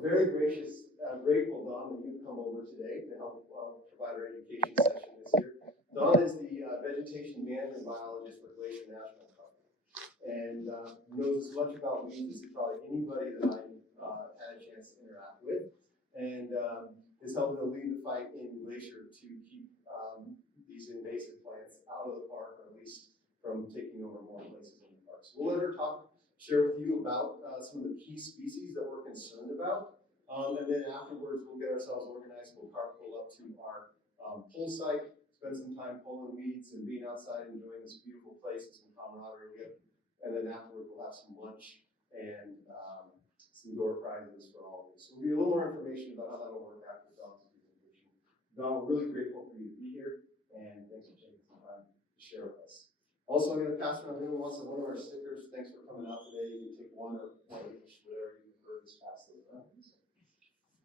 we're very grateful, Don, that you've come over today to help provide our education session this year. Don is the vegetation management biologist with Glacier National Park, and knows as much about weeds as probably anybody that I've had a chance to interact with, and is helping to lead the fight in Glacier to keep these invasive plants out of the park, or at least from taking over more places in the park. So we'll let her share with you about some of the key species that we're concerned about. And then afterwards, we'll get ourselves organized. We'll carpool up to our pull site, spend some time pulling weeds and being outside, enjoying this beautiful place and some camaraderie. And then afterwards, we'll have some lunch and some door prizes for all of you. So we'll be a little more information about how that'll work after Don's presentation. Don, we're really grateful for you to be here, and thanks for taking some time to share with us. Also, I'm going to pass around anyone wants one of our stickers. Thanks for coming out today. You can take one or each, whatever you prefer. Just pass those around.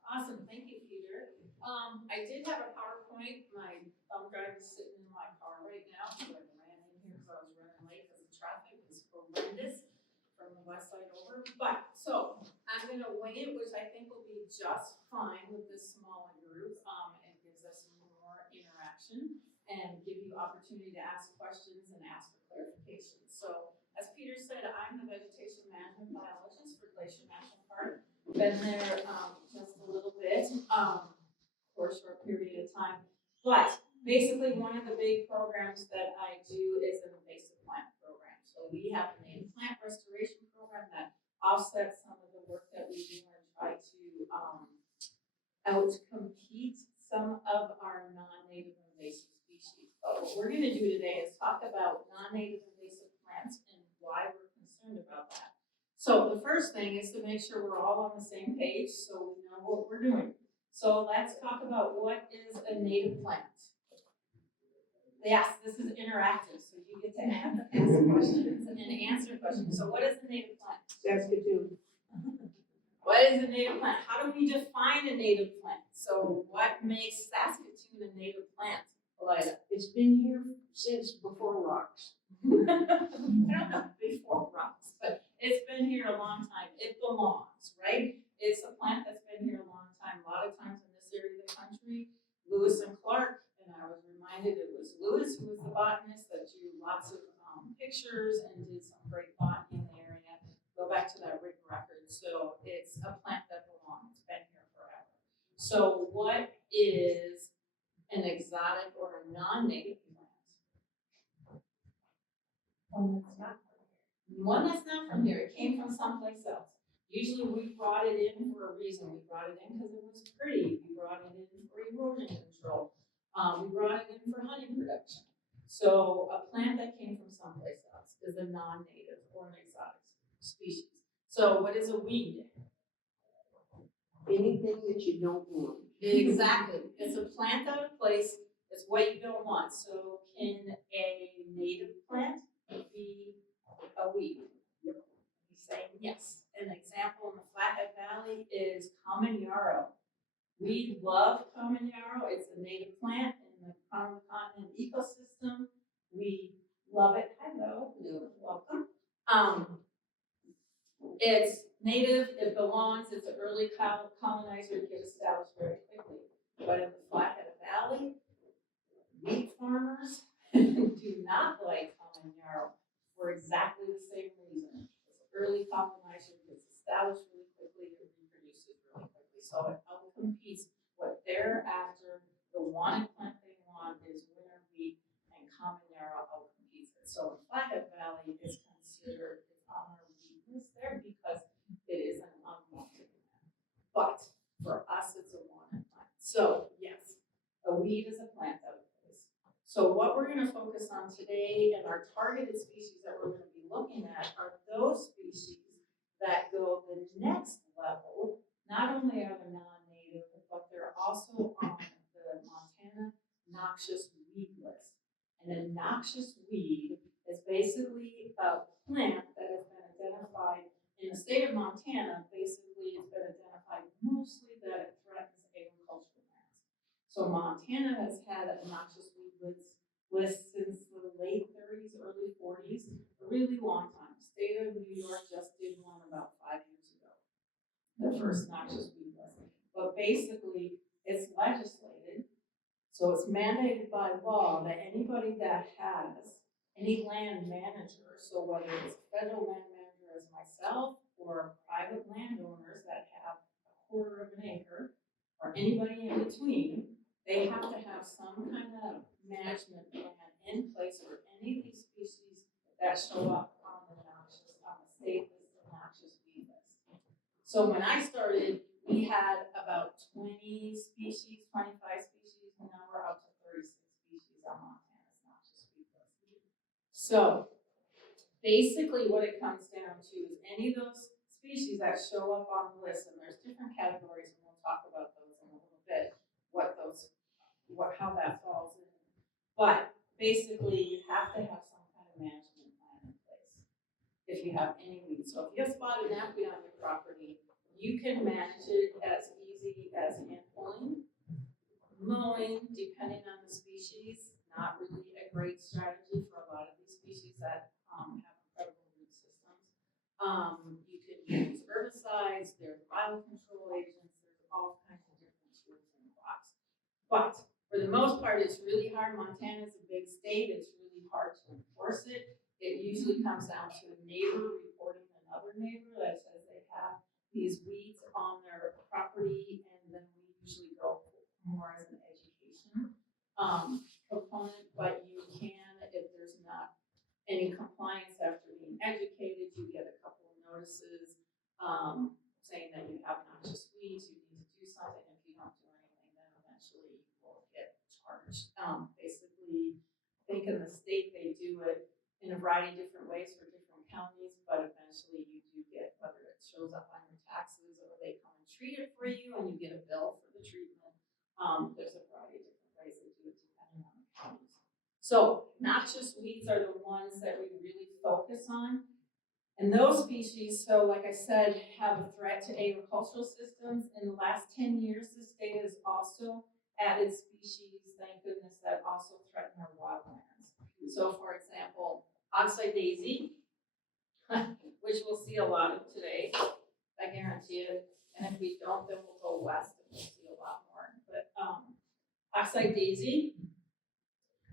Awesome, thank you, Peter. I did have a PowerPoint. My thumb drive is sitting in my car right now, so I ran in here because I was running late because the traffic was horrendous from the west side over. But so I'm going to wing it, which I think will be just fine with this smaller group. It gives us more interaction and give you opportunity to ask questions and ask for clarification. So as Peter said, I'm the vegetation management biologist for Glacier National Park. Been there just a little bit for a short period of time. But basically one of the big programs that I do is an invasive plant program. So we have a native plant restoration program that offsets some of the work that we do and try to out-compete some of our non-native invasive species. But what we're going to do today is talk about non-native invasive plants and why we're concerned about that. So the first thing is to make sure we're all on the same page so we know what we're doing. So let's talk about what is a native plant. Yes, this is interactive, so you get to ask questions and answer questions. So what is a native plant? Saskatoon. What is a native plant? How do we define a native plant? So what makes Saskatoon a native plant? Elida? It's been here since before rocks. I don't know before rocks, but it's been here a long time. It belongs, right? It's a plant that's been here a long time. A lot of times in this area of the country, Lewis and Clark, and I was reminded it was Lewis who was the botanist that drew lots of pictures and did some great botany in the area. Go back to that written record. So it's a plant that belongs. It's been here forever. So what is an exotic or a non-native plant? One that's not from here. It came from someplace else. Usually we brought it in for a reason. We brought it in because it was pretty. We brought it in for erosion control. We brought it in for honey production. So a plant that came from someplace else is a non-native or an exotic species. So what is a weed? Anything that you don't want. Exactly. It's a plant out of place. It's what you don't want. So can a native plant be a weed? Yep. He's saying yes. An example in the Flathead Valley is common yarrow. We love common yarrow. It's a native plant in the Crown Continent ecosystem. We love it. Hello. You're welcome. It's native, it belongs, it's an early colonizer to get established very quickly. But in the Flathead Valley, wheat farmers do not like common yarrow for exactly the same reason. It's an early colonizer, gets established really quickly, and reproduces really quickly. So it outcompetes what they're after. The wanted plant they want is winter wheat, and common yarrow outcompetes it. So in Flathead Valley, it's considered on our weed list there because it is an unwanted plant. But for us, it's a wanted plant. So yes, a weed is a plant out of place. So what we're going to focus on today and our targeted species that we're going to be looking at are those species that go the next level. Not only are they non-native, but they're also on the Montana noxious weed list. And a noxious weed is basically a plant that has been identified in the state of Montana. Basically, it's been identified mostly that it threatens agricultural lands. So Montana has had a noxious weed list since the late 30s, early 40s, a really long time. The state of New York just did one about 5 years ago. The first noxious weed basically, it's legislated, so it's mandated by law that anybody that has any land manager, so whether it's a federal land manager as myself, or private landowners that have a quarter of an acre, or anybody in between, they have to have some kind of management plan in place for any of these species that show up on the noxious, on the state list of noxious weed list. So when I started, we had about 20 species, 25 species, and now we're up to 36 species on Montana's noxious weed list. So basically what it comes down to is any of those species that show up on the list, and there's different categories, and we'll talk about those in a little bit, how that falls in. But basically, you have to have some kind of management plan in place if you have any weeds. So if you have spotted knapweed on your property, you can manage it as easy as hand pulling, mowing, depending on the species. Not really a great strategy for a lot of these species that have incredible root systems. You can use herbicides, there's biocontrol agents, there's all kinds of different tools in the box. But for the most part, it's really hard. Montana is a big state. It's really hard to enforce it. It usually comes down to a neighbor reporting another neighbor that says they have these weeds on their property, and then we usually go more as an education component. But you can, if there's not any compliance after being educated, you get a couple of notices saying that you have noxious weeds, you need to do something. If you don't do anything, then eventually you will get charged. Basically, I think in the state they do it in a variety of different ways for different counties, but eventually you do get, whether it shows up on your taxes or they come and treat it for you and you get a bill for the treatment. There's a variety of different ways they do it depending on the counties. So noxious weeds are the ones that we really focus on. And those species, so like I said, have a threat to agricultural systems. In the last 10 years, the state has also added species, thank goodness, that also threaten our wildlands. So for example, oxeye daisy, which we'll see a lot of today, I guarantee it. And if we don't, then we'll go west and we'll see a lot more. But oxeye daisy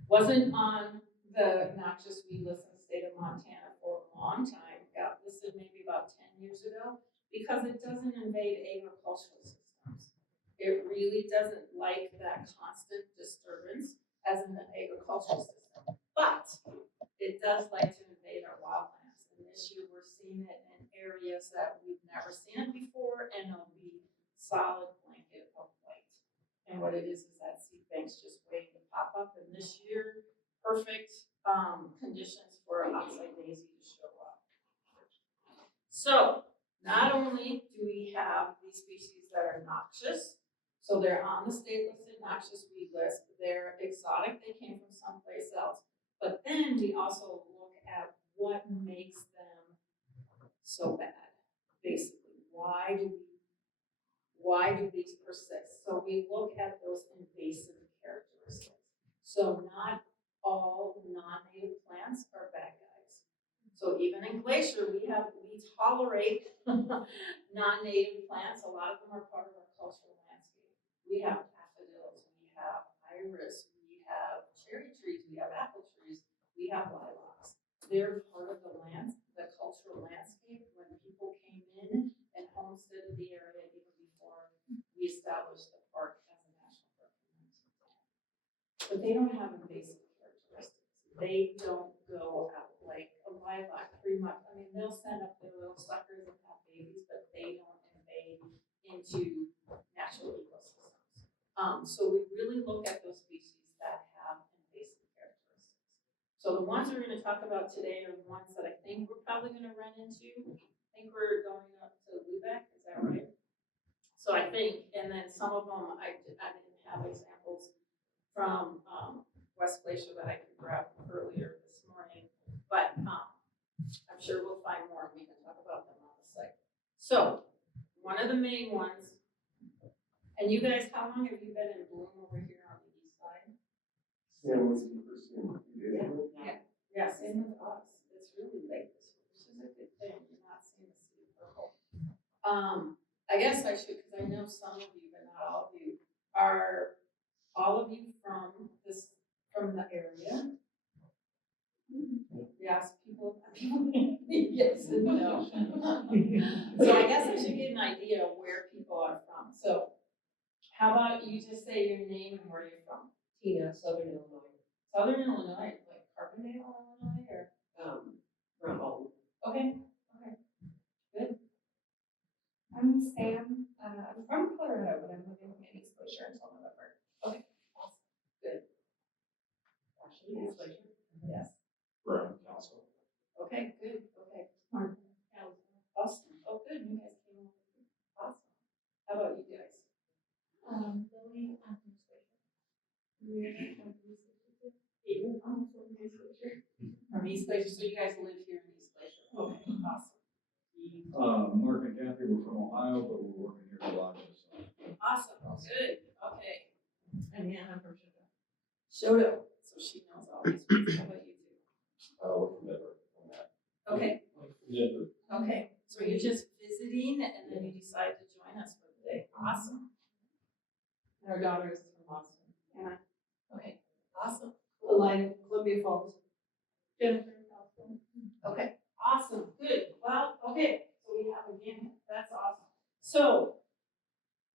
wasn't on the noxious weed list in the state of Montana for a long time. Got listed maybe about 10 years ago because it doesn't invade agricultural systems. It really doesn't like that constant disturbance as in the agricultural system, but it does like to invade our wildlands. And this year we're seeing it in areas that we've never seen it before, and it'll be solid blanket of white. And what it is that seed banks just waiting to pop up. And this year, perfect conditions for oxeye daisy to show up. So not only do we have these species that are noxious, so they're on the state listed noxious weed list, they're exotic, they came from someplace else, but then we also look at what makes them so bad, basically. Why do these persist? So we look at those invasive characteristics. So not all non-native plants are bad guys. So even in Glacier, we tolerate non-native plants. A lot of them are part of our cultural landscape. We have daffodils, we have iris, we have cherry trees, we have apple trees, we have lilacs. They're part of the cultural landscape when people came in and homesteaded the area even before we established the park as a national park. But they don't have invasive characteristics. They don't go out like a lilac pretty much. I mean, they'll send up their little suckers and have babies, but they don't invade into natural ecosystems. So we really look at those species that have invasive characteristics. So the ones we're going to talk about today are the ones that I think we're probably going to run into. I think we're going up to Lubeck, is that right? So I think, and then some of them I didn't have examples from West Glacier that I could grab earlier this morning, but I'm sure we'll find more and we can talk about them on the site. So one of the main ones, and you guys, how long have you been in bloom over here on the east side? Yeah, once you first see them, you did. Yeah, same with us. It's really late this year, which is a good thing. You're not seeing the sea purple. I guess I should, because I know some of you, but not all of you. Are all of you from the area? Yes, people, yes and no. So I guess I should get an idea of where people are from. So how about you just say your name and where you're from? Tina, Southern Illinois, Southern Illinois, like Carbondale, Illinois, or? from home. Okay, good. I'm Sam. I'm from Colorado, but I'm living in East Glacier until November. Okay, awesome, good. Ashley, East Glacier? Yes. Right, council. Okay, good, okay. Awesome, oh, good, you guys came over. Awesome. How about you guys? Lily, I'm from East Glacier. We're from East Glacier. Aiden, I'm from East Glacier. From East Glacier, so you guys live here in East Glacier? Okay, awesome. Mark and Kathy were from Ohio, but we're working here in Rochester. Awesome, good, okay. And yeah, I'm from Chicago. Shoto, so she knows all these words, how about you two? We're from Denver. Okay, Denver. okay, so you're just visiting and then you decide to join us for the day, awesome. And our daughter is from Boston. Anna. Okay, awesome. Alina, Columbia Falls. Jennifer, California. Okay, awesome, good, well, okay, so we have again, that's awesome. So,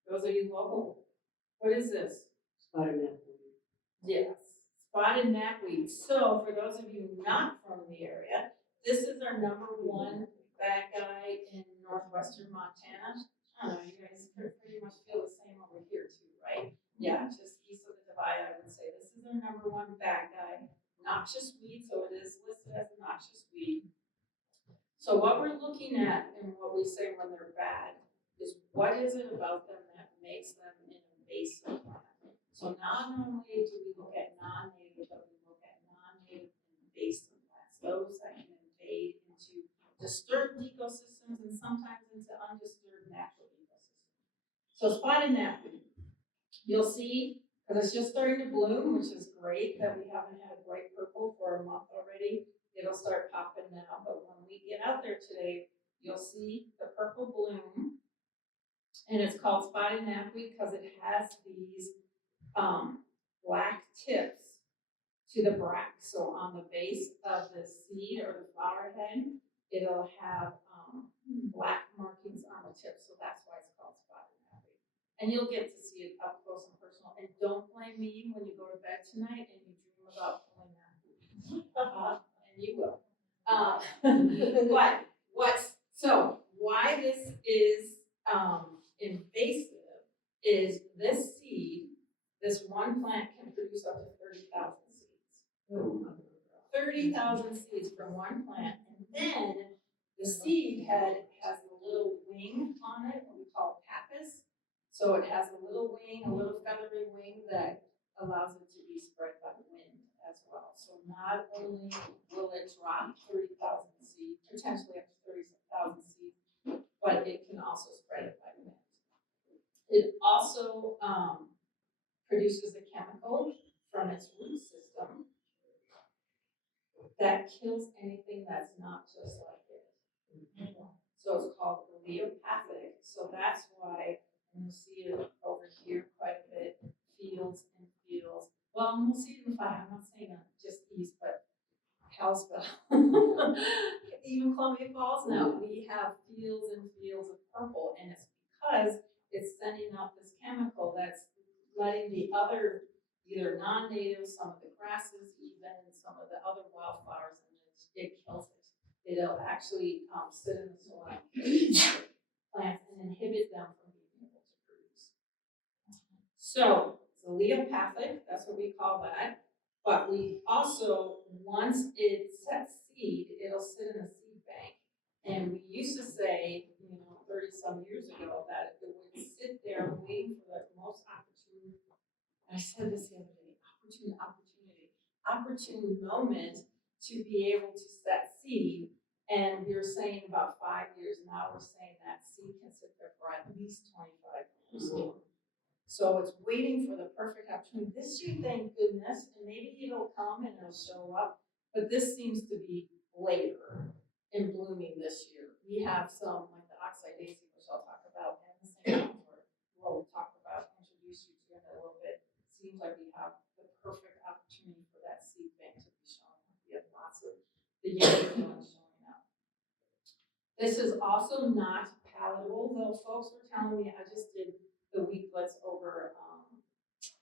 those of you local, what is this? Spider-Man. Yes, spotted knapweed. So for those of you not from the area, this is our #1 bad guy in northwestern Montana. I don't know, you guys pretty much feel the same over here too, right? Yeah, just east of the divide, I would say this is our #1 bad guy. Noxious weed, so it is listed as a noxious weed. So what we're looking at and what we say when they're bad is what is it about them that makes them an invasive plant? So not only do we look at non-native, but we look at non-native invasive plants, those that can invade into disturbed ecosystems and sometimes into undisturbed natural ecosystems. So spotted knapweed, you'll see, because it's just starting to bloom, which is great that we haven't had a bright purple for a month already. It'll start popping now, but when we get out there today, you'll see the purple bloom. And it's called spotted knapweed because it has these black tips to the bracts. So on the base of the seed or the flower head, it'll have black markings on the tip. So that's why it's called spotted knapweed. And you'll get to see it up close and personal. And don't blame me when you go to bed tonight and you dream about pulling that. And you will. But why this is invasive is this seed, this one plant can produce up to 30,000 seeds. 30,000 seeds from one plant, and then the seed head has a little wing on it, what we call pappus. So it has a little wing, a little feathery wing that allows it to be spread by the wind as well. So not only will it drop 30,000 seeds, potentially up to 30,000 seeds, but it can also spread it by wind. It also produces a chemical from its root system that kills anything that's not just like it. So it's called Glacier-Two. So that's why, and you'll see it over here quite a bit, fields and fields. Well, we'll see it in 5. I'm not saying just east, but Kalispell, even Columbia Falls now, we have fields and fields of purple, and it's because it's sending out this chemical that's letting the other, either non-native, some of the grasses, even some of the other wildflowers, and it kills it. It'll actually sit in the soil, plants, and inhibit them from being able to produce. So it's a leopathic, that's what we call that. But we also, once it sets seed, it'll sit in a seed bank. And we used to say, 30-some years ago, that it would sit there waiting for the most opportune, I said this the other day, opportune moment to be able to set seed. And we were saying about 5 years, now we're saying that seed can sit there for at least 25 years. So it's waiting for the perfect opportunity. This year, thank goodness, and maybe it'll come and it'll show up, but this seems to be later in blooming this year. We have some, like the oxeye daisy, which I'll talk about, and the we'll talk about, introduce you to in a little bit. Seems like we have the perfect opportunity for that seed bank to be shown. We have lots of the younger ones showing up. This is also not palatable, though folks were telling me, I just did the weeklets over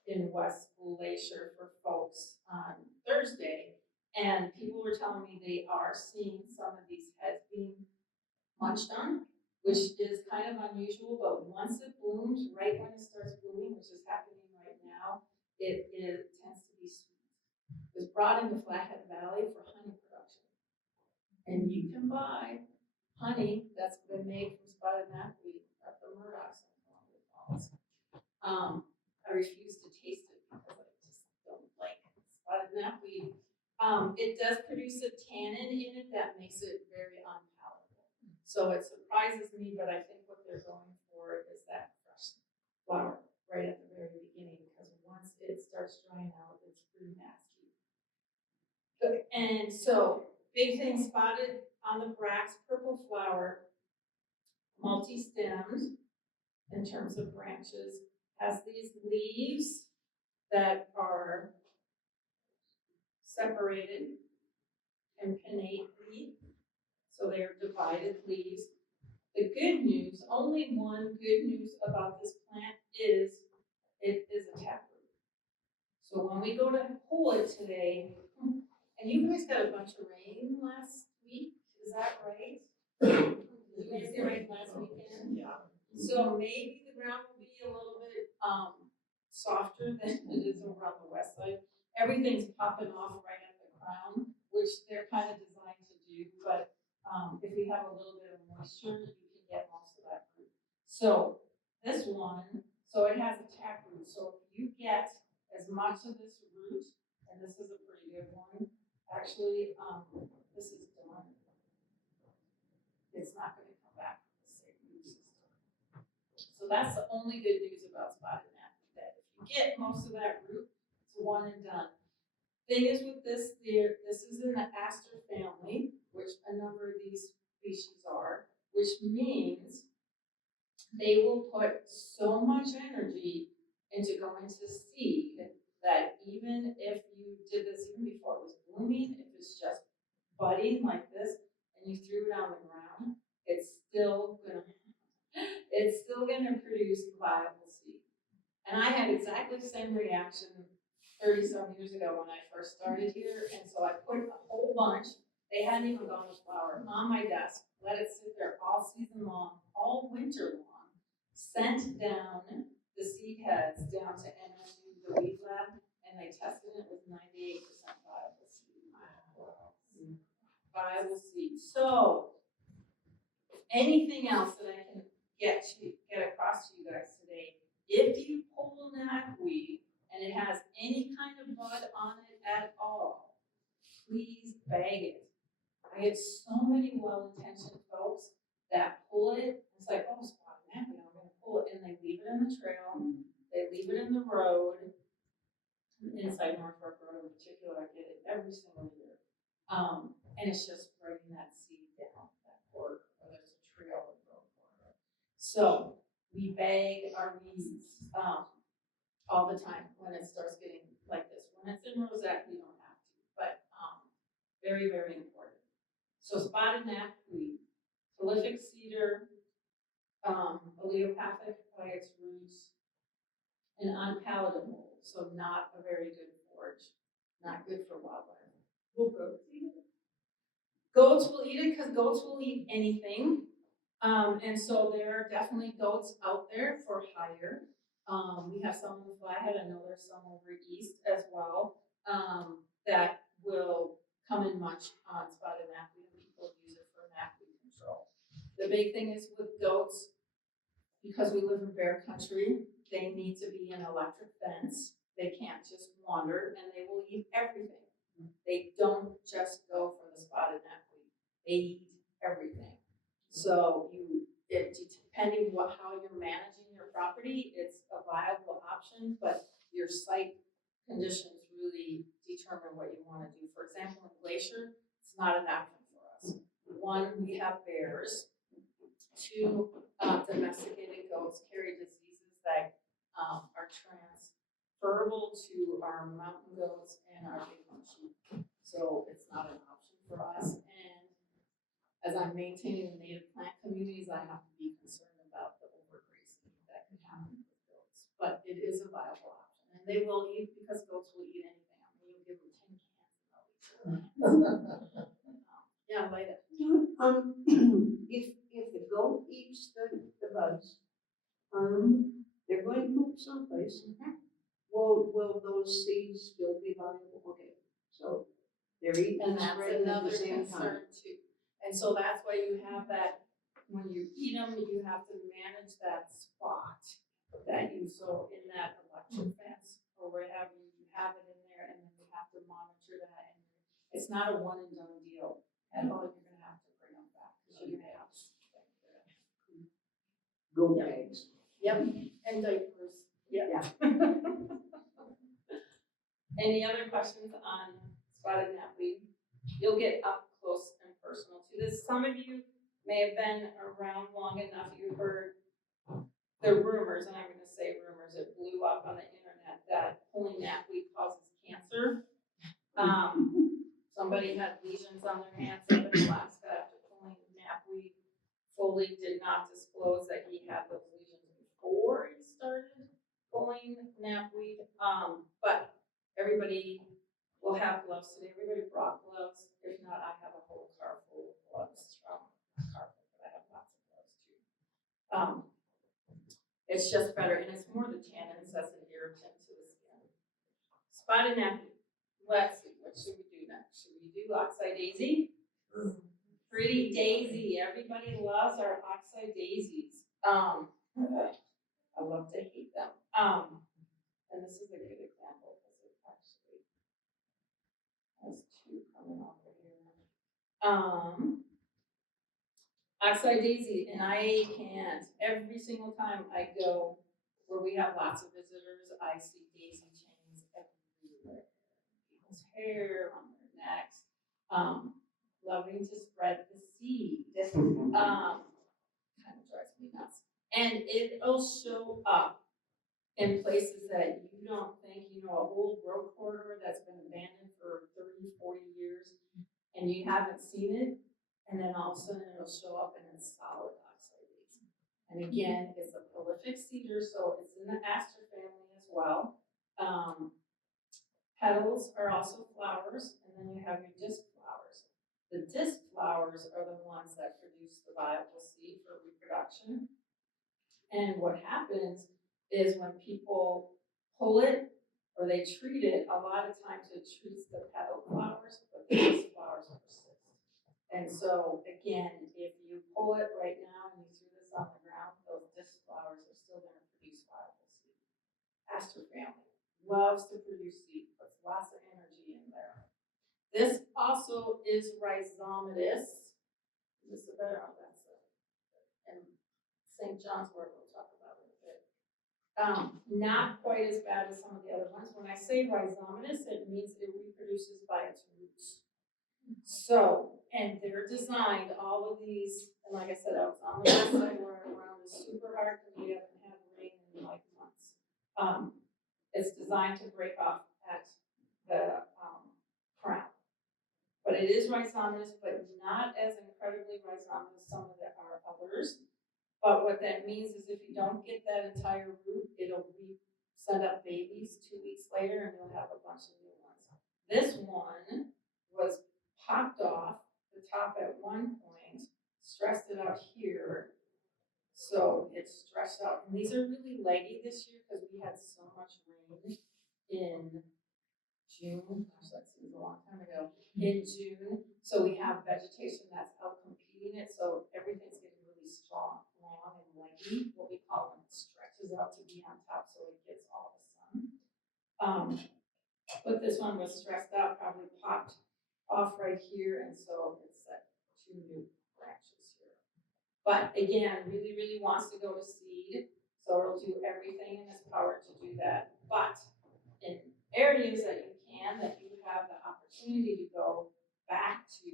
in West Glacier for folks on Thursday, and people were telling me they are seeing some of these heads being munched on, which is kind of unusual, but once it blooms, right when it starts blooming, which is happening right now, it tends to be sweet. It was brought into Flathead Valley for honey production, and you can buy honey that's been made from spotted knapweed at the Murdochs in Columbia Falls. I refuse to taste it because I just don't like spotted knapweed. It does produce a tannin in it that makes it very unpalatable. So it surprises me, but I think what they're going for is that fresh flower right at the very beginning, because once it starts drying out, it's pretty nasty. And so, big thing spotted on the bracts, purple flower, multi-stemmed in terms of branches, has these leaves that are separated and pinnately, so they are divided leaves. The good news, only one good news about this plant is it is a taproot. So when we go to pull it today, and you guys got a bunch of rain last week, is that right? Did you guys get rain last weekend? Yeah. So maybe the ground will be a little bit softer than it is over on the west side. Everything's popping off right at the crown, which they're kind of designed to do, but if we have a little bit of moisture, you can get most of that root. So this one, so it has a taproot, so if you get as much of this root, and this is a pretty good one, actually, this is done. It's not going to come back from the same root system. So that's the only good news about spotted knapweed, that if you get most of that root, it's one and done. Thing is with this, this is in the aster family, which a number of these species are, which means they will put so much energy into going to seed that even if you did this even before it was blooming, if it's just budding like this and you threw it on the ground, it's still gonna produce viable seed. And I had exactly the same reaction 30-some years ago when I first started here, and so I put a whole bunch, they hadn't even gone to flower, on my desk, let it sit there all season long, all winter long, sent down the seed heads down to MSU, the weed lab, and they tested it with 98% viable seed. Viable seed. So, anything else that I can get across to you guys today, if you pull knapweed and it has any kind of bud on it at all, please bag it. I get so many well-intentioned folks that pull it, it's like, oh, spotted knapweed, I'm gonna pull it, and they leave it in the trail, they leave it in the road, inside Norfolk Road in particular, I get it every single year. And it's just bringing that seed down that corridor, whether it's a trail or road corridor. So we bag our weeds all the time when it starts getting like this. When it's in rosette, we don't have to, but very, very important. So spotted knapweed, prolific cedar, allelopathic by its roots, and unpalatable, so not a very good forage, not good for wildlife. Will goats eat it? Goats will eat it because goats will eat anything. And so there are definitely goats out there for hire. We have some in the Flathead, I know there's some over east as well, that will come and munch on spotted knapweed, and people use it for knapweed control. The big thing is with goats, because we live in bear country, they need to be an electric fence. They can't just wander, and they will eat everything. They don't just go for the spotted knapweed. They eat everything. So depending how you're managing your property, it's a viable option, but your site conditions really determine what you want to do. For example, in Glacier, it's not an option for us. One, we have bears. Two, domesticated goats carry preferable to our mountain goats and our bighorn sheep. So it's not an option for us. And as I'm maintaining the native plant communities, I have to be concerned about the overgrazing that could happen with goats. But it is a viable option. And they will eat, because goats will eat anything. I mean, you give them 10 cans and they'll eat it. Yeah, like it. If the goat eats the bugs, they're going to poop someplace. Will those seeds still be valuable? Okay, so they're eating And and that's spreading at another the same time. concern too. And so that's why you have that, when you eat them, you have to manage that spot that you sow in that electric fence or wherever you have it in there, and then you have to monitor that. And it's not a one and done deal at all. You're gonna have to bring them back, because you're gonna have to. Goat Yeah. eggs. Yep, and diapers, yeah. Any other questions on spotted knapweed? You'll get up close and personal to this. Some of you may have been around long enough, you heard the rumors, and I'm gonna say rumors, it blew up on the internet that pulling knapweed causes cancer. Somebody had lesions on their hands up in Alaska after pulling knapweed. Fully did not disclose that he had those lesions before he started pulling knapweed. But everybody will have gloves today. Everybody brought gloves. If not, I have a whole car full of gloves from carpet, but I have lots of gloves too. It's just better, and it's more the tannins that's an irritant to the skin. Spotted knapweed. Let's see, what should we do next? Should we do oxeye daisy? Pretty daisy. Everybody loves our oxeye daisies. I love to hate them. And this is a good example because it actually has two coming off of here. Oxeye daisy, and I can't, every single time I go where we have lots of visitors, I see daisy chains everywhere. People's hair, on their necks. Loving to spread the seed. Kind of drives me nuts. And it'll show up in places that you don't think, a whole road corridor that's been abandoned for 30, 40 years, and you haven't seen it, and then all of a sudden it'll show up and it's solid oxeye daisy. And again, it's a prolific cedar, so it's in the aster family as well. Petals are also flowers, and then you have your disc flowers. The disc flowers are the ones that produce the viable seed for reproduction. And what happens is when people pull it or they treat it, a lot of times it treats the petal flowers, but the disc flowers persist. And so again, if you pull it right now and you threw this on the ground, those disc flowers are still going to produce viable seed. Aster family loves to produce seed, puts lots of energy in there. This also is rhizomatous. Is this a better one? That's it. And St. John's wort we'll talk about in a bit. Not quite as bad as some of the other ones. When I say rhizomatous, it means it reproduces by its roots. So, and they're designed, all of these, and like I said, I was on the website where around is super hard because we haven't had rain in like months. It's designed to break off at the crown. But it is rhizomatous, but not as incredibly rhizomatous as some of the are others. But what that means is if you don't get that entire root, it'll send up babies 2 weeks later and you'll have a bunch of new ones. This one was popped off the top at one point, stressed it out here. So it's stretched out. And these are really leggy this year because we had so much rain in June. Gosh, that seems a long time ago. In June. So we have vegetation that's out competing it. So everything's getting really strong, long, and leggy. What we call when it stretches out to be on top so it gets all the sun. But this one was stressed out, probably popped off right here. And so it's set 2 new branches here. But again, really, really wants to go to seed. So it'll do everything in its power to do that. But in areas that you have the opportunity to go back to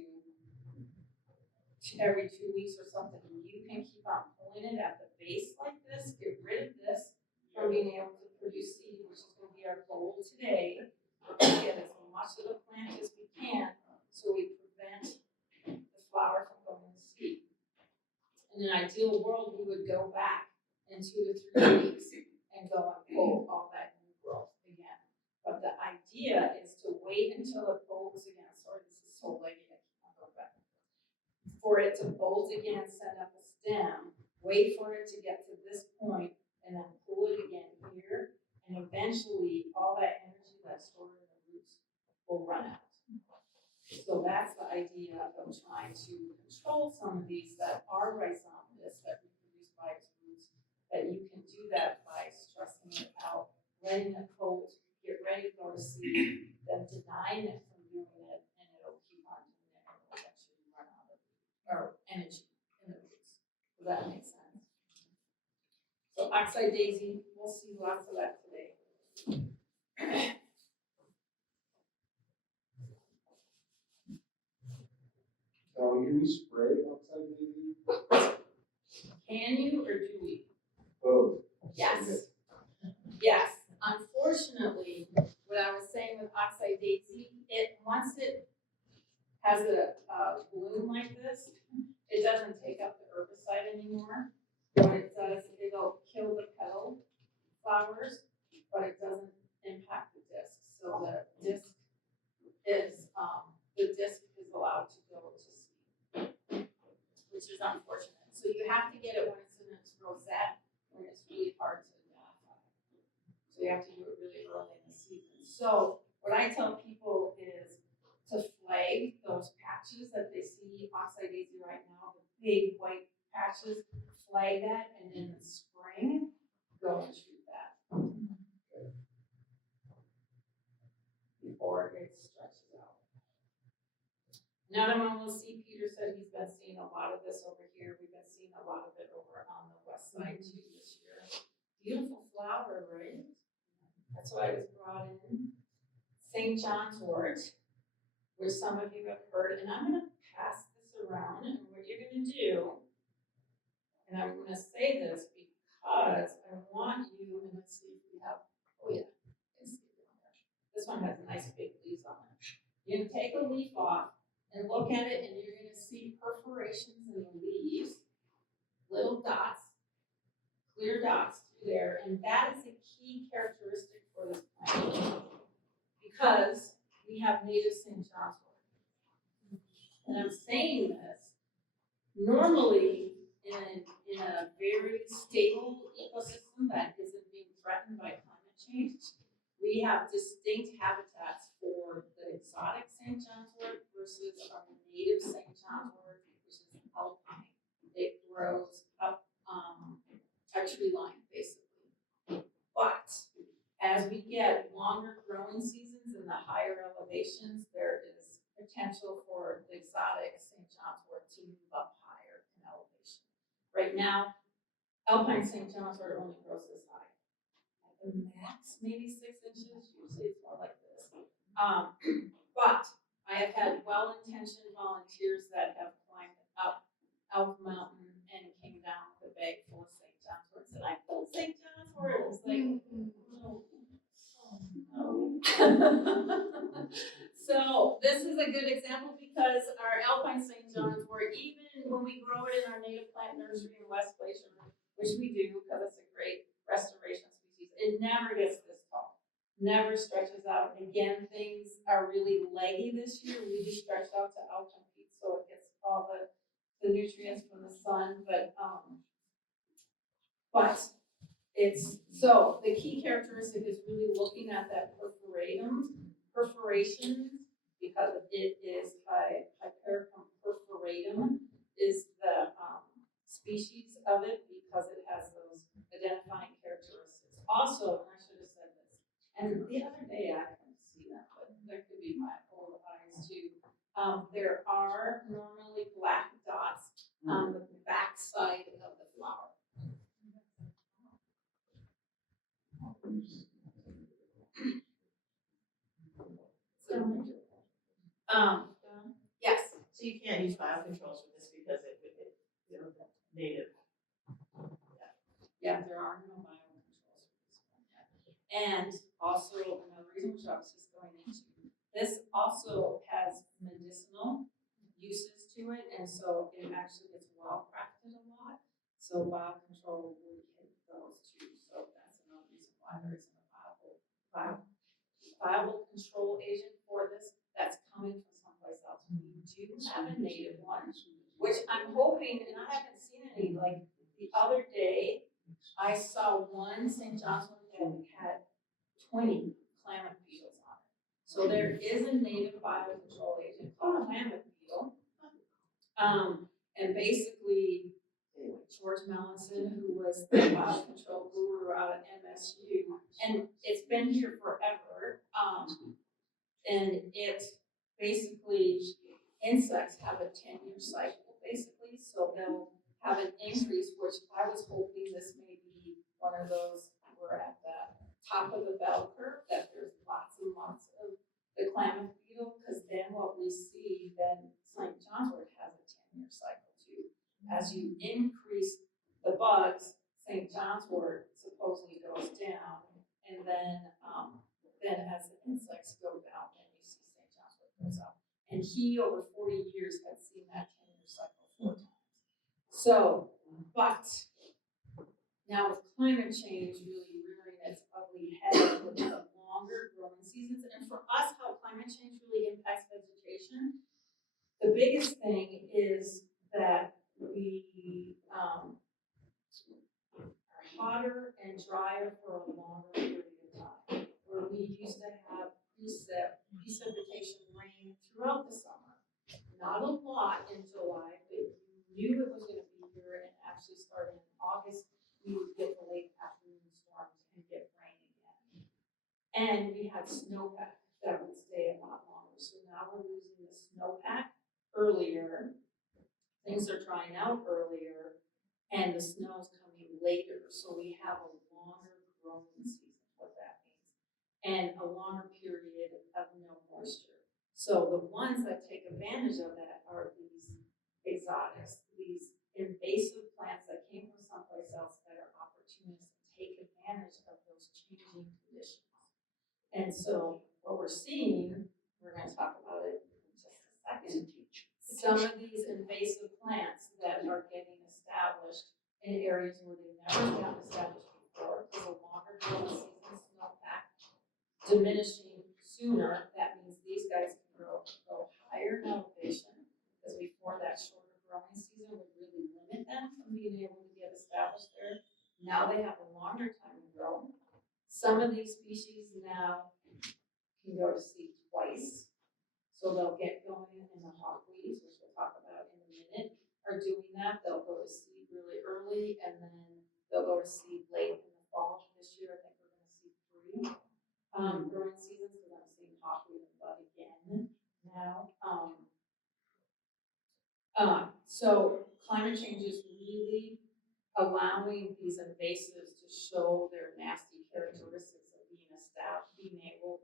every 2 weeks or something, you can keep on pulling it at the base like this, get rid of this from being able to produce seed, which is going to be our ideal world, we would go back in 2 to 3 weeks and go and pull all that new growth again. But the idea is to wait until it bolts again. Sorry, this is so leggy, I can't go back. For it to bolt again, send up a stem, wait for it to get to this point, and then pull it again here. And eventually, all that energy that's stored in the roots will run out. So that's the idea of trying to control some of these that are rhizomatous, that reproduce by its roots, that you can do that by stressing it out, letting it coat, get ready to go to sleep, then denying it from doing it, and it'll keep on doing it, and it'll eventually run out of energy in the roots. Does that make sense? So oxeye daisy, we'll see lots of that today. Can we spray outside daisy? Can you or do we? Both. Yes. Yes. Unfortunately, what I was saying with oxeye daisy, once it has a bloom like this, it doesn't take up the herbicide anymore. What it does, it'll kill the petal flowers, but it doesn't impact the disc. So the disc is allowed to go to seed, which is unfortunate. So you have to get it when it's in its rosette, when it's really hard to identify. So you have to do it really early in the season. So what I tell people is to flag those patches that they see oxeye daisy right now, the big white patches, flag that, and in the spring, go and shoot that. Before it stretches out. Another one we'll see, Peter said he's been seeing a lot of this over here. We've been seeing a lot of it over on the west side too this year. Beautiful flower, right? That's why it was brought in. St. John's wort, which some of you have heard, and I'm gonna pass this around, and what you're gonna do, and I'm gonna say this because I want you, and let's see if we have, oh yeah, it's down there. This one has nice big leaves on it. You're gonna take a leaf off and look at it, and you're gonna see perforations in the leaves, little dots, clear dots through there, and that is a key characteristic for this plant because we have native St. John's wort. And I'm saying this, normally in a very stable ecosystem that isn't being threatened by climate change, we have distinct habitats for the exotic St. John's wort versus our native St. John's wort, which is alpine. It grows up a tree line, basically. But as we get longer growing seasons in the higher elevations, there is potential for the exotic St. John's wort to move up higher in elevation. Right now, alpine St. John's wort only grows this high. At the max, maybe 6 inches. Usually it's more like this. But I have had well-intentioned volunteers that have climbed up Elk Mountain and came down with a bag full of St. John's wort. And I pulled St. John's wort. It was like, no. So this is a good example because our alpine St. John's wort, even when we grow it in our native plant nursery in West Glacier, which we do because it's a great restoration species, it never gets this tall, never stretches out. Again, things are really leggy this year, really stretched out to alpine feet, so it gets all the nutrients from the sun, but it's, so the key characteristic is really looking at that perforation, because it is Hypericum perforatum is the species of it because it has those identifying characteristics. Also, and I should have said this, and the other day I couldn't see that, but there could be my old eyes too. There are normally black dots on the back side of the flower. Yes. So you can't use biocontrols with this because they're native. Yeah, there are no biocontrols for this one yet. And also another reason which I was just going into, this also has medicinal uses to it, and so it actually gets well crafted a lot. So biocontrol would hit those too, so that's another reason why there isn't a viable control agent for this that's coming from someplace else. We do have a native one, which I'm hoping, and I haven't seen any, like the other day, I saw one St. John's one that had 20 climate beetles on it. So there is a native biocontrol agent called climate beetle. And basically, George Melanson, who was the biocontrol guru out at MSU, and it's been here forever. And it basically, insects have a 10-year cycle, basically, so they'll have an increase, which I was hoping this may be one of those, we're at the top of the bell curve, that there's lots and lots of the climate beetle, because then what we see, then St. John's wort has a 10-year cycle too. As you increase the bugs, St. John's wort supposedly goes down, and then as the insects go down, then you see St. John's wort goes up. And he, over 40 years, had seen that 10-year cycle 4 times. So, but now with climate change really rearing its ugly head with the longer growing seasons, and for us, how climate change really impacts vegetation, the biggest thing is that we are hotter and drier for a longer period of time. Where we used to have precipitation rain throughout the summer. Not a lot in July, but you knew it was going to be here, and actually starting in August, we would get the late afternoon storms and get rain again. And we had snowpack that would stay a lot longer. So now we're losing the snowpack earlier. Things are drying out earlier, and the snow's coming later. So we have a longer growing season, what that means, and a longer period of no moisture. So the ones that take advantage of that are these exotics, these invasive plants that came from someplace else that are opportunists and take advantage of those changing conditions. And so what we're seeing, we're going to talk about it in just a second. Some of these invasive plants that are getting established in areas where they've never gotten established before, because a longer growing season snowpack diminishing sooner, that means these guys can go higher in elevation, because before that shorter growing season would really limit them from being able to get established there. Now they have a longer time to grow. Some of these species now can go to seed twice. So they'll get going in the hawkweeds, which we'll talk about in a minute, are doing that. They'll go to seed really early, and then they'll go to seed late in the fall. This year, I think we're going to see 3 growing seasons, because I'm seeing hawkweed and bud again now. So climate change is really allowing these invasives to show their nasty characteristics of being able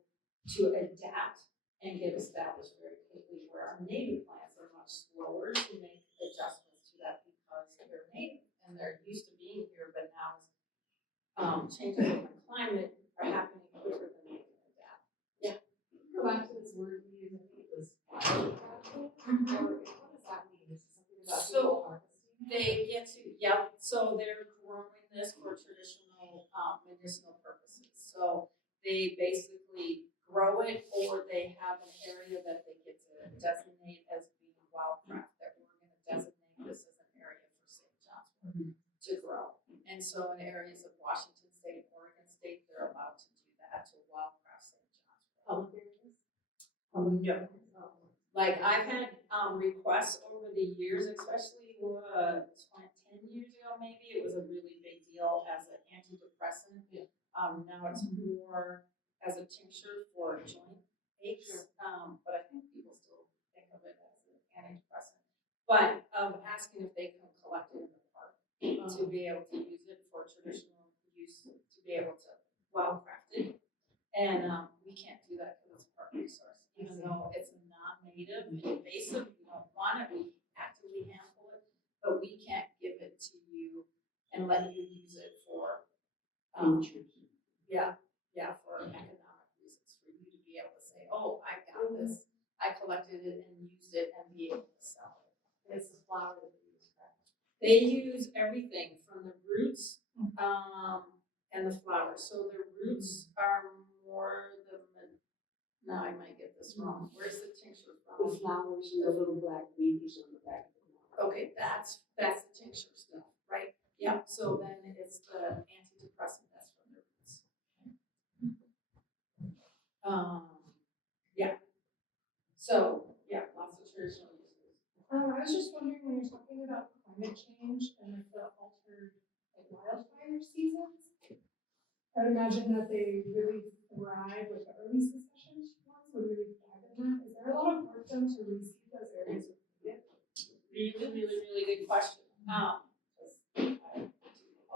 to adapt and get established very quickly, where our native plants are much slower to make adjustments to that because they're native and they're used to being here, but now changes in the climate are happening quicker than they can adapt. Go back to this word we used, I think it was biodegradable, or what does that mean? Is it something about So, people harvesting? They get to, so they're growing this for traditional medicinal purposes. So they basically grow it, or they have an area that they get to designate as being wildcraft, that we're going to designate this as an area for St. John's wort to grow. And so in areas of Washington State, Oregon State, they're allowed to do that, to wildcraft St. John's wort. Public areas? No. Like I've had requests over the years, especially 10 years ago maybe, it was a really big deal as an antidepressant. Now it's more as a tincture for joint aches, but I think people still think of it as an antidepressant. But asking if they can collect it in the park to be able to use it for traditional use, to be able to wildcraft it. And we can't do that because it's a park resource, even though it's not native and invasive. We don't want it. We actively handle it, but we can't give it to you and let you use it for for economic reasons, for you to be able to say, oh, I got this, I collected it and used it, and be able to sell it. It's the flower that we use, correct? They use everything from the roots, and the flowers. So the roots are more now I might get this wrong. Where's the tincture The from? flowers and the little black weeds on the back of the flower. Okay, that's the tincture stuff, right? Yep, so then it's the antidepressant that's from the roots. Yeah. So, yeah, lots of traditional uses. I was just wondering when you're talking about climate change and like the altered like wildfire seasons, I would imagine that they really thrive, like the early succession ones would really thrive in that. Is there a lot of work done to reseed those areas with it? Really good question. A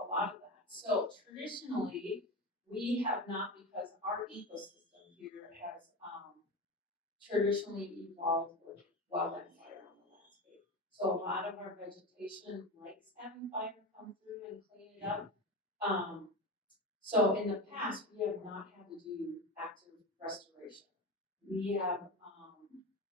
lot of that. So traditionally, we have not, because our ecosystem here has traditionally evolved with wildland fire on the landscape. So a lot of our vegetation likes having fire come through and clean it up. So in the past, we have not had to do active restoration. We have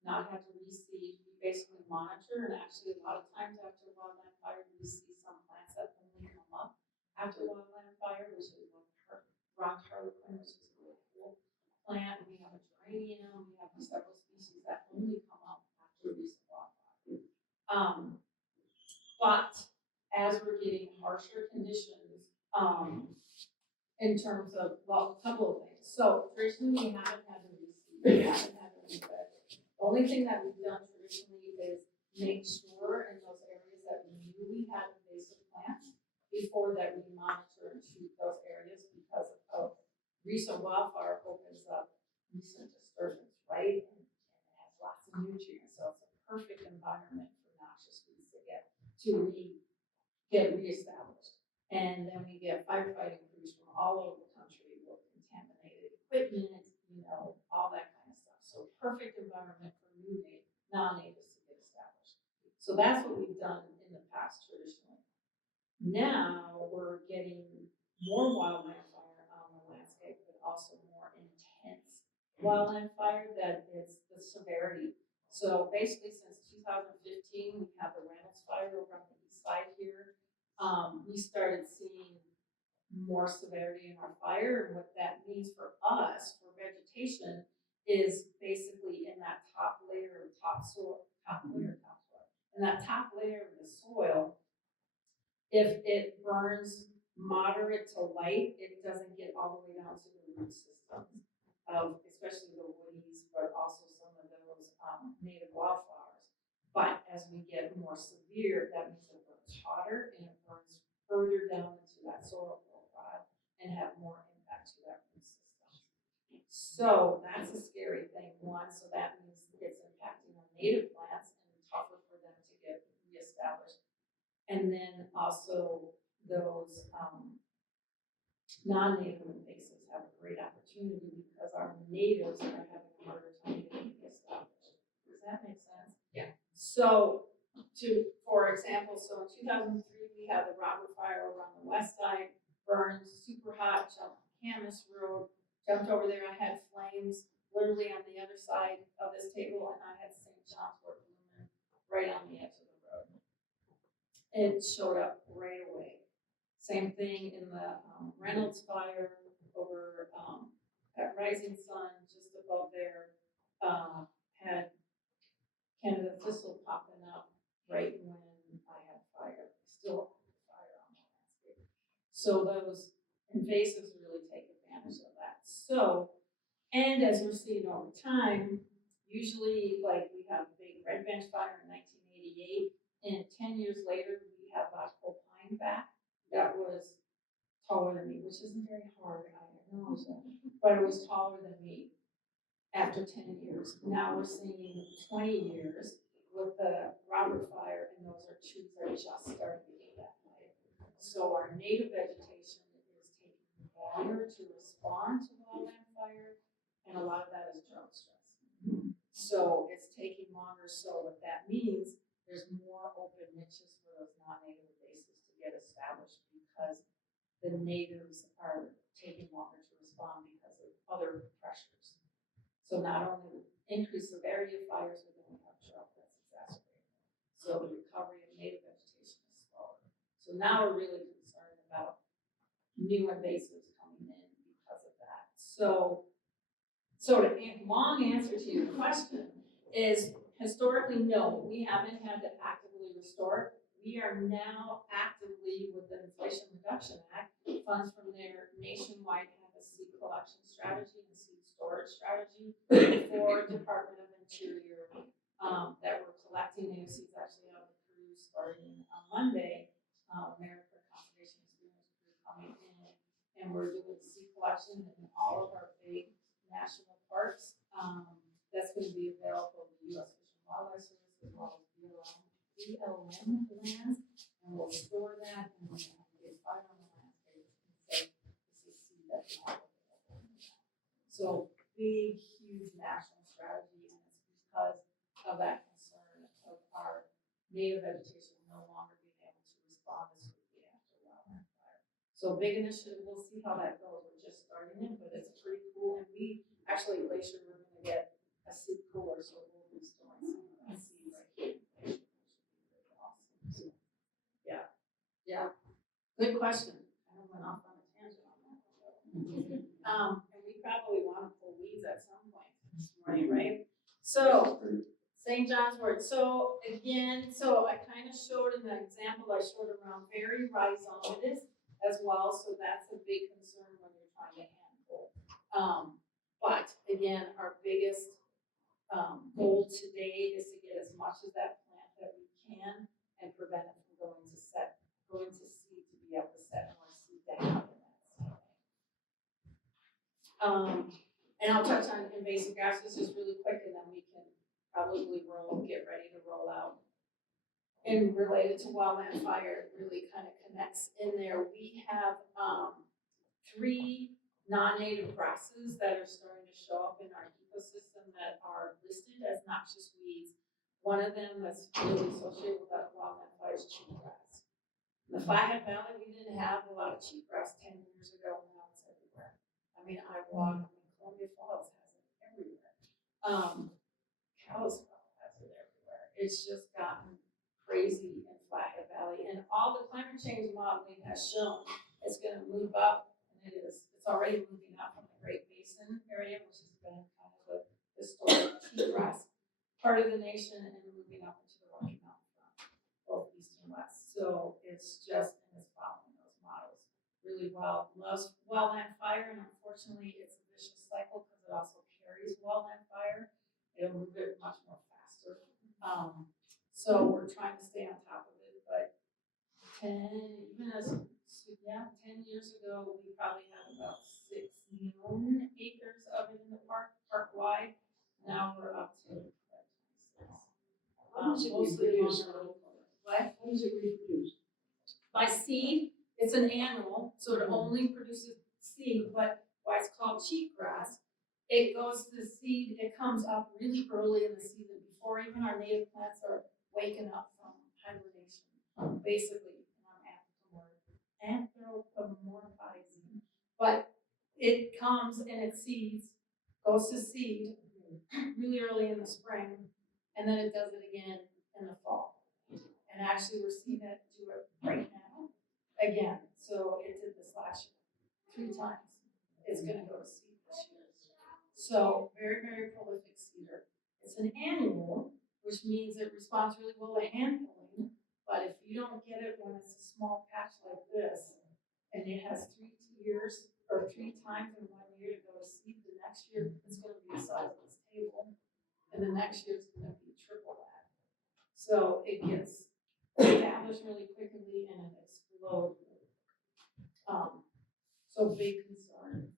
not had to reseed. We basically monitor, and actually a lot of times after wildland fire, we see some plants that only come up after wildland fire, which is like rock harlequin, which is a really cool plant. We have a geranium. We have several species that only come up after recent wildfire. But as we're getting harsher conditions, in terms of, well, a couple of things. So traditionally, we haven't had to reseed, we haven't had to rebed. The only thing that we've done traditionally is make sure in those areas that we knew we had invasive plants before that we monitor and treat those areas because of recent wildfire opens up recent disturbance, right? And it has lots of nutrients, so it's a perfect environment for noxious weeds to get reestablished. And then we get firefighting crews from all over the country with contaminated equipment, all that kind of stuff. So perfect environment for new non-natives to get established. So that's what we've done in the past traditionally. Now we're getting more wildland fire on the landscape, but also more intense wildland fire that is the severity. So basically since 2015, we have the Reynolds fire over on the east side here. We started seeing more severity in our fire, and what that means for us, for vegetation, is basically in that top layer of topsoil, in that top layer of the soil, if it burns moderate to light, it doesn't get all the way down to the root systems of, especially the woodies, but also some of those native wildflowers. But as we get more severe, that means it burns hotter and it burns further down into that soil profile and have more impact to that root system. So that's a scary thing, one, so that means it's impacting our native plants and tougher for them to get reestablished. And then also those non-native invasives have a great opportunity because our natives are having a harder time getting reestablished. Does that make sense? Yeah. So, for example, so in 2003, we had the Robert fire over on the west side, burned super hot, jumped Camas Road, jumped over there. I had flames literally on the other side of this table, and I had St. John's Wort blooming right on the edge of the road. It showed up right away. Same thing in the Reynolds fire over at Rising Sun, just above there, had Canada thistle popping up right when I had fire, still fire on the landscape. So those invasives really take advantage of that. So, and as we're seeing over time, usually like we have a big red bench fire in 1988, and 10 years later, we have lodgepole pine back that was taller than me, which isn't very hard, I acknowledge that, but it was taller than me after 10 years. Now we're seeing 20 years with the Robert fire, and those are trees that are just starting to get that height. So our native vegetation is taking longer to respond to wildland fire, and a lot of that is drought stress. So it's taking longer. So what that means, there's more open niches for those non-native invasives to get established because the natives are taking longer to respond because of other pressures. So not only increased severity of fires, but then we have drought that's exacerbated. So the recovery of native vegetation is slow. So now we're really concerned about new invasives coming in because of that. So the long answer to your question is historically, no, we haven't had to actively restore. We are now actively, with the Inflation Reduction Act, funds from their nationwide have a seed collection strategy and seed storage strategy for Department of Interior, that we're collecting new seeds actually on the cruise starting on Monday. American Conservation Experience Crew coming in, and we're doing seed collection in all of our big national parks. That's going to be available to U.S. Fish and Wildlife Service as well as BLM lands, and we'll store that and we'll get five on the landscape and say this is seed that's not available. So big, huge national strategy, and it's because of that concern of our native vegetation no longer being able to respond as quickly after wildland fire. So big initiative, we'll see how that goes. We're just starting it, but it's pretty cool. And we actually, Glacier, we're going to get a seed cooler, so we'll be storing some of that seed right here. Which should be really awesome. So, yeah, good question. I went off on a tangent on that. And we probably want to pull weeds at some point this morning, right? So, St. John's Wort. So again, I kind of showed in the example I showed around very rhizomatous as well. So that's a big concern when you're trying to handle. But again, our biggest goal today is to get as much of that plant that we can and prevent it from going to seed to be able to set more seed to have in that seed. And I'll touch on invasive grasses just really quick, and then we can probably get ready to roll out. And related to wildland fire, it really kind of connects in there. We have 3 non-native grasses that are starting to show up in our ecosystem that are listed as noxious weeds. One of them that's really associated with that wildland fire is cheatgrass. In the Flathead Valley, we didn't have a lot of cheatgrass 10 years ago, and now it's everywhere. I mean, Columbia Falls has it everywhere. Kalispell has it everywhere. It's just gotten crazy in Flathead Valley, and all the climate change modeling has shown it's going to move up, and it is. It's already moving up from the Great Basin area, which has been kind of the historic cheatgrass part of the nation, and moving up into the Rocky Mountain front, both east and west. So it's following those models really well. Loves wildland fire, and unfortunately, it's a vicious cycle because it also carries wildland fire. It'll move it much more faster. So we're trying to stay on top of it, but 10 years ago, we probably had about 6 known acres of it in the park-wide. Now we're up to 26. How does it Mostly reproduce? what? How does it reproduce? By seed, it's an annual, so it only produces seed, but why it's called cheatgrass, it goes to the seed, it comes up really early in the season, before even our native plants are waking up from hibernation, basically, and I'm anthropomorphizing. But it comes and it seeds, goes to seed really early in the spring, and then it does it again in the fall. And actually, we're seeing it do it right now again. So it did this last year 3 times. It's going to go to seed this year. So very, very prolific seeder. It's an annual, which means it responds really well to hand pulling. But if you don't get it when it's a small patch like this, and it has 3 years or 3 times in 1 year to go to seed, the next year it's going to be the size of this table, and the next year it's going to be triple that. So it gets established really quickly and it explodes. So big concern.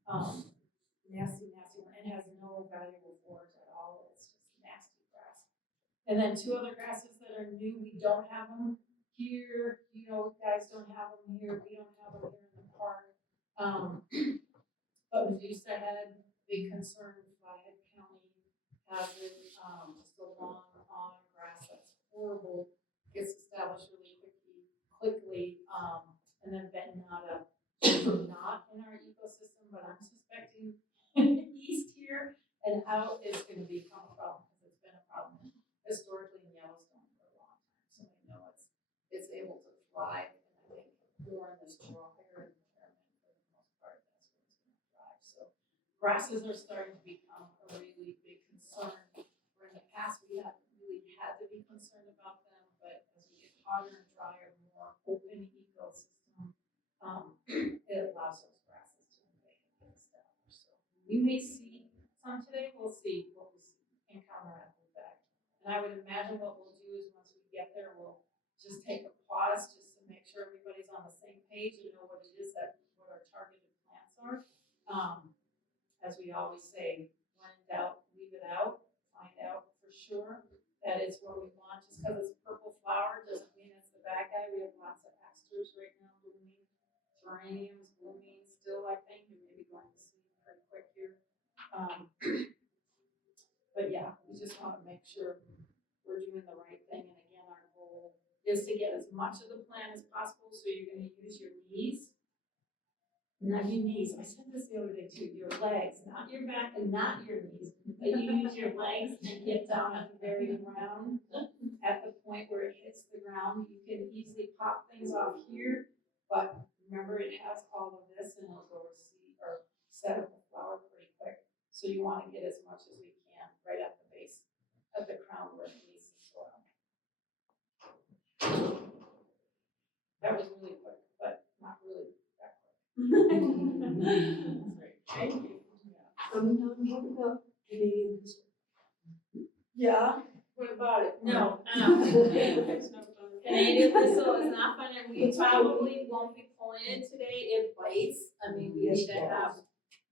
Nasty one. It has no valuable forage at all. It's just nasty grass. And then 2 other grasses that are new. We don't have them here. You guys don't have them here. We don't have them here in the park. But Medusa had big concern. Flathead County has it. Just a long on grass that's horrible. Gets established really quickly. And then Bentonata, not in our ecosystem, but I'm suspecting east here and out is going to become a problem because it's been a problem historically in Yellowstone for a long time. So we know it's able to thrive, and I think So grasses are starting to become a really big concern. Where in the past, we haven't really had to be concerned about them, but as we get hotter and drier, more open ecosystem, it allows those grasses to invade and get established. So we may see some today, we'll see what we encounter at the back. And I would imagine what we'll do is once we get there, we'll just take a pause just to make sure everybody's on the same page and know what it is that, what our targeted plants are. As we always say, when in doubt, leave it out, find out for sure that it's what we want. Just because it's purple flower doesn't mean it's the bad guy. We have lots of asters right now blooming, geraniums blooming still, I think, and maybe going to seed pretty quick here. But yeah, we just want to make sure we're doing the right thing. And again, our goal is to get as much of the plant as possible. So you're going to use your knees. Not your knees. I said this the other day too. Your legs, not your back and not your knees. But you use your legs and get down at the very ground, at the point where it hits the ground. You can easily pop things off here, but remember it has all of this and it'll go to seed or set up a flower pretty quick. So you want to get as much as we can right at the base of the crown where it needs the soil. That was really quick, but not really that quick. Thank you. What about Canadian thistle? Yeah, what about it? No, Canadian thistle is not fun, and we probably won't be pulling it today. It bites. I mean, we need to have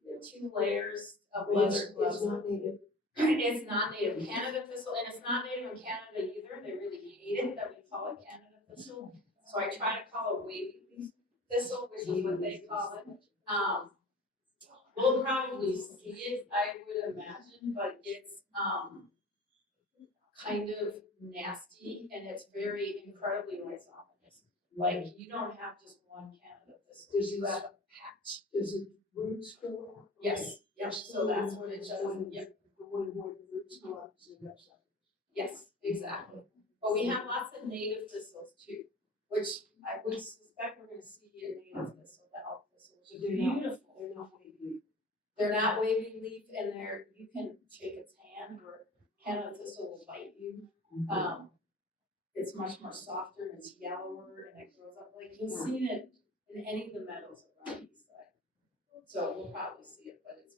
2 layers of leather gloves. It's not native. It's not native Canada thistle, and it's not native in Canada either. They really hate it that we call it Canada thistle. So I try to call it wavy leaf thistle, which is what they call it. We'll probably see it, I would imagine, but it's kind of nasty and it's very incredibly rhizomatous. Like you don't have just one Canada thistle, you have a patch. Does it roots grow out? Yes, yes, so that's what it does. Yep. When the roots go up, it's an upside. Yes, exactly. But we have lots of native thistles too, which I would suspect we're gonna see a native thistle, the elk thistle, which is beautiful. They're not wavy. They're not wavy leaf and you can shake its hand or Canada thistle will bite you. It's much more softer and it's yellower and it grows up like you've seen it in any of the meadows around East Side. So we'll probably see it, but it's